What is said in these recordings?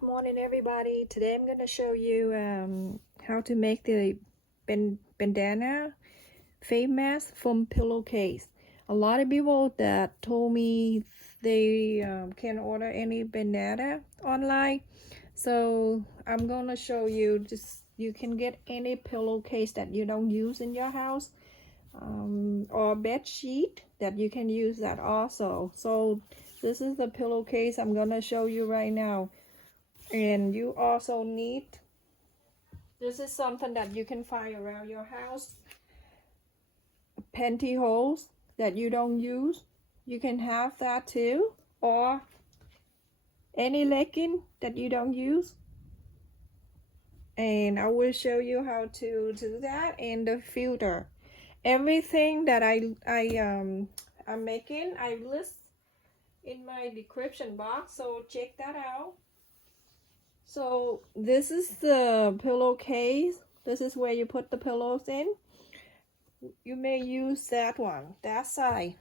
Good morning, everybody. Today I'm going to show you how to make the bandana face mask from Pillowcase. A lot of people that told me they can't order any bandana online, so I'm going to show you. Just you can get any pillowcase that you don't use in your house, or bed sheet that you can use that also. So this is the pillowcase I'm going to show you right now. And you also need, this is something that you can find around your house, pantyhose that you don't use, you can have that too, or any legging that you don't use. And I will show you how to do that. And the filter, everything that I'm making, I list in my description box, so check that out. So this is the pillowcase. This is where you put the pillows in. You may use that one, that side.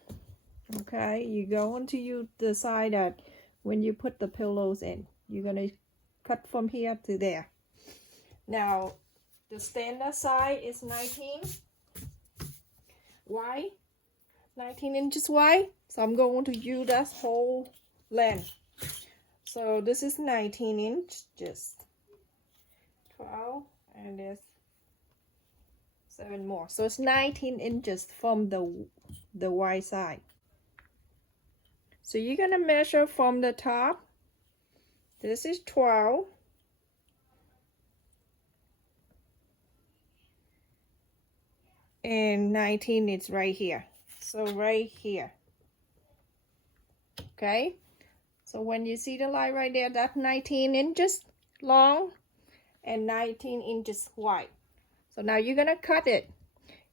Okay, you're going to use the side that when you put the pillows in, you're gonna cut from here to there. Now the standard side is 19 wide, 19 inches wide. So I'm going to use that whole length. So this is 19 inches, 12, and there's 7 more. So it's 19 inches from the wide side. So you're gonna measure from the top. This is 12. And 19 is right here. So right here. Okay. So when you see the line right there, that's 19 inches long and 19 inches wide. So now you're gonna cut it.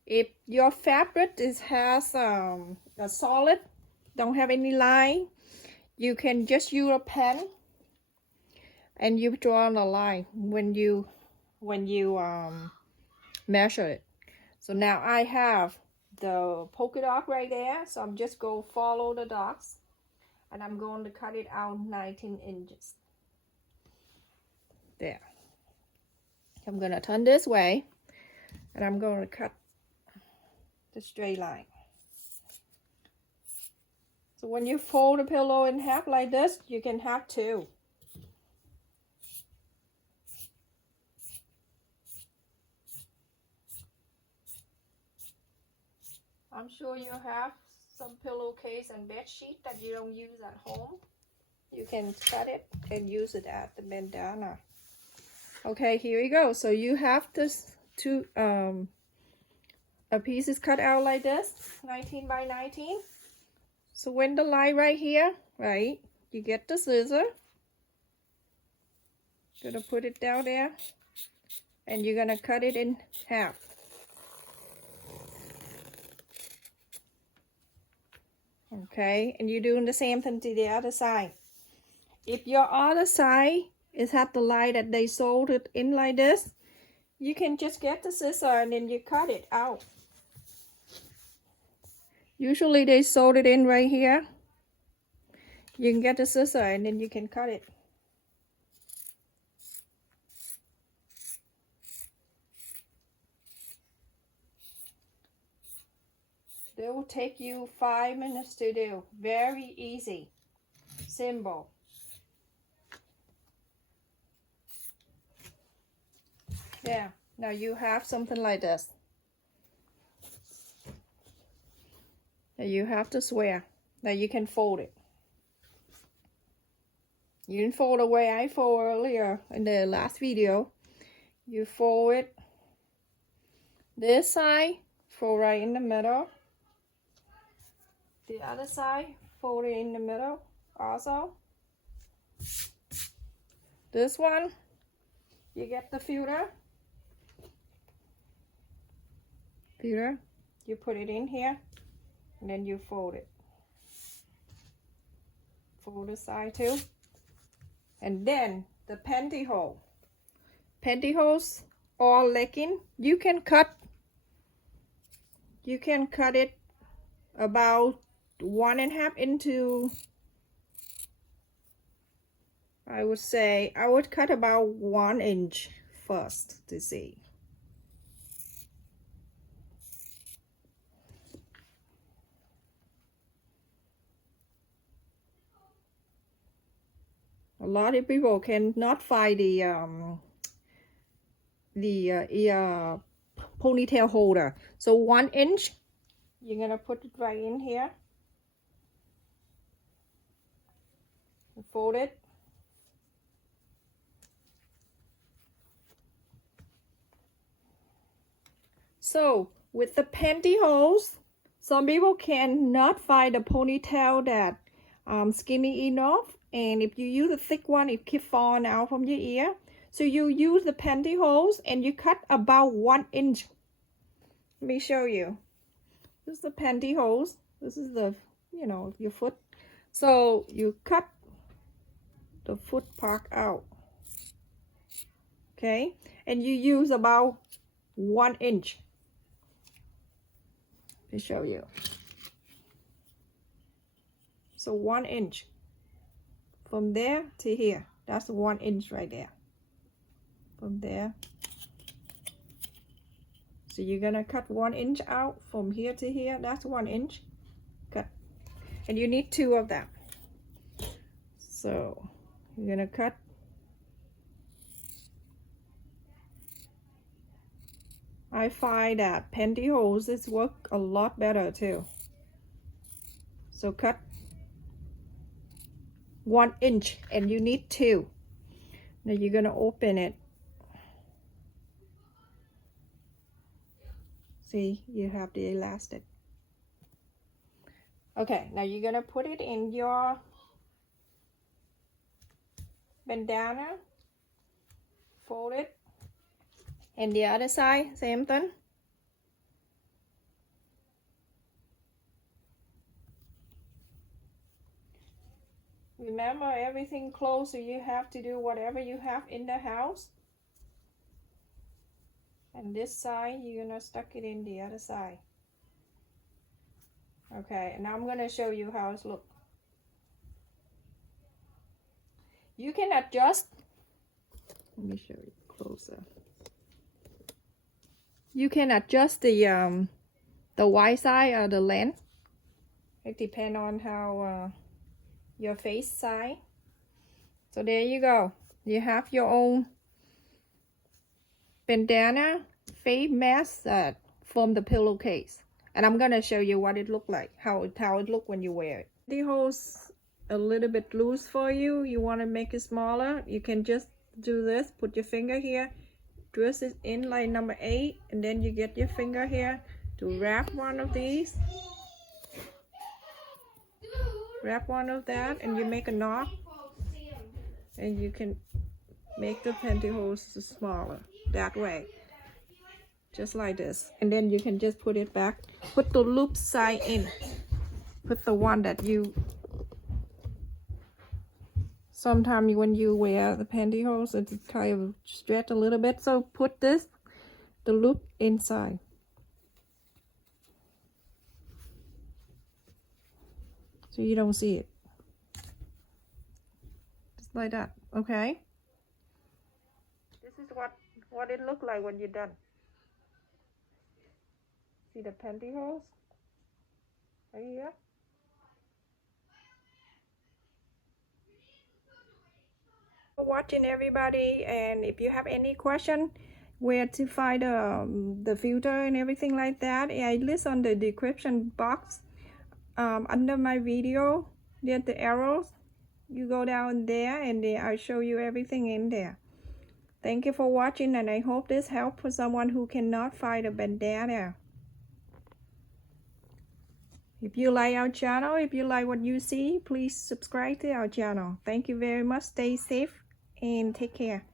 If your fabric has a solid, don't have any line, you can just use a pen and you draw on the line when you measure it. So now I have the polka dot right there, so I'm just go follow the dots. And I'm going to cut it out 19 inches. There. I'm going to turn this way. And I'm going to cut the straight line. So when you fold the pillow in half like this, you can have two. I'm sure you have some pillowcase and bed sheet that you don't use at home. You can cut it and use it at the bandana. Okay, here we go. So you have this two a piece is cut out like this, 19 by 19. So when the line right here, right, you get the scissor, gonna put it down there, and you're gonna cut it in half. Okay, and you're doing the same thing to the other side. If your other side is at the line that they sewed it in like this, you can just get the scissor and then you cut it out. Usually they sewed it in right here. You can get the scissor and then you can cut it. It will take you 5 minutes to do. Very easy. Simple. Yeah, now you have something like this. Now you have to square. Now you can fold it. You can fold the way I fold earlier in the last video. You fold it this side, fold right in the middle. The other side, fold it in the middle also. This one, you get the filter. You put it in here, and then you fold it. Fold the side too. And then the pantyhose. Pantyhose or legging, you can cut it about 1.5 into I would say I would cut about 1 inch first to see. A lot of people cannot find the ear ponytail holder. So 1 inch, you're gonna put it right in here. Fold it. So with the pantyhose, some people cannot find a ponytail that skinny enough, and if you use a thick one, it keeps falling out from your ear. So you use the pantyhose and you cut about 1 inch. Let me show you. This is the pantyhose. This is the, you know, your foot. So you cut the foot part out. Okay, and you use about 1 inch. Let me show you. So 1 inch from there to here. That's 1 inch right there. From there. So you're gonna cut 1 inch out from here to here. That's 1 inch. Cut. And you need 2 of them. So you're gonna cut. I find that pantyhoses work a lot better too. So cut 1 inch and you need 2. Now you're gonna open it. See, you have the elastic. Okay, now you're gonna put it in your bandana. Fold it. And the other side, same thing. Remember, everything closed, so you have to do whatever you have in the house. And this side, you're gonna stuck it in the other side. Okay, and now I'm gonna show you how it looks. You can adjust. Let me show you closer. You can adjust the wide side or the length. It depends on how your face size. So there you go. You have your own bandana face mask from the pillowcase. And I'm gonna show you what it look like, how it look when you wear it. The hole's a little bit loose for you. You want to make it smaller. You can just do this. Put your finger here. Twist it in like number 8, and then you get your finger here to wrap one of these. Wrap one of that, and you make a knot, and you can make the pantyhose smaller that way, just like this. And then you can just put it back. Put the loop side in. Put the one that you. Sometimes when you wear the pantyhose, it's kind of stretch a little bit. So put the loop inside. So you don't see it. Just like that, okay? This is what it look like when you're done. See the pantyhose? Right here. Watching everybody, and if you have any question where to find the filter and everything like that, I list on the description box under my video. There's the arrows. You go down there and I'll show you everything in there. Thank you for watching, and I hope this helped for someone who cannot find a bandana. If you like our channel, if you like what you see, please subscribe to our channel. Thank you very much. Stay safe and take care.